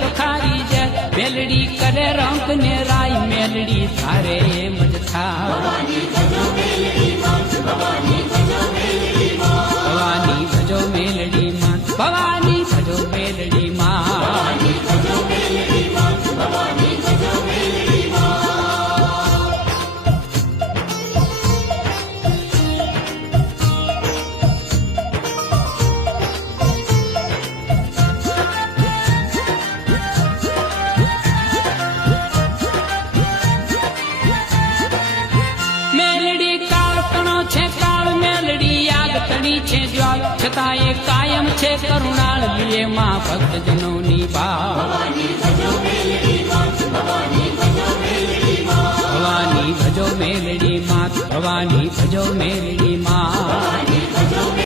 પખારી જાય મેલડી કરે રંક ને રાય મેલડી તારે એમ જ થાય ભવાની ભજો મેલડી માં ભવાની ભજો મેલડી માં છે જ્વાલ છતાં એ કાયમ છે કરુણાળ લીએ માં ભક્તજનોની ભાવ ભવાની ભજો મેલડી માં ભવાની ભજો મેલડી માં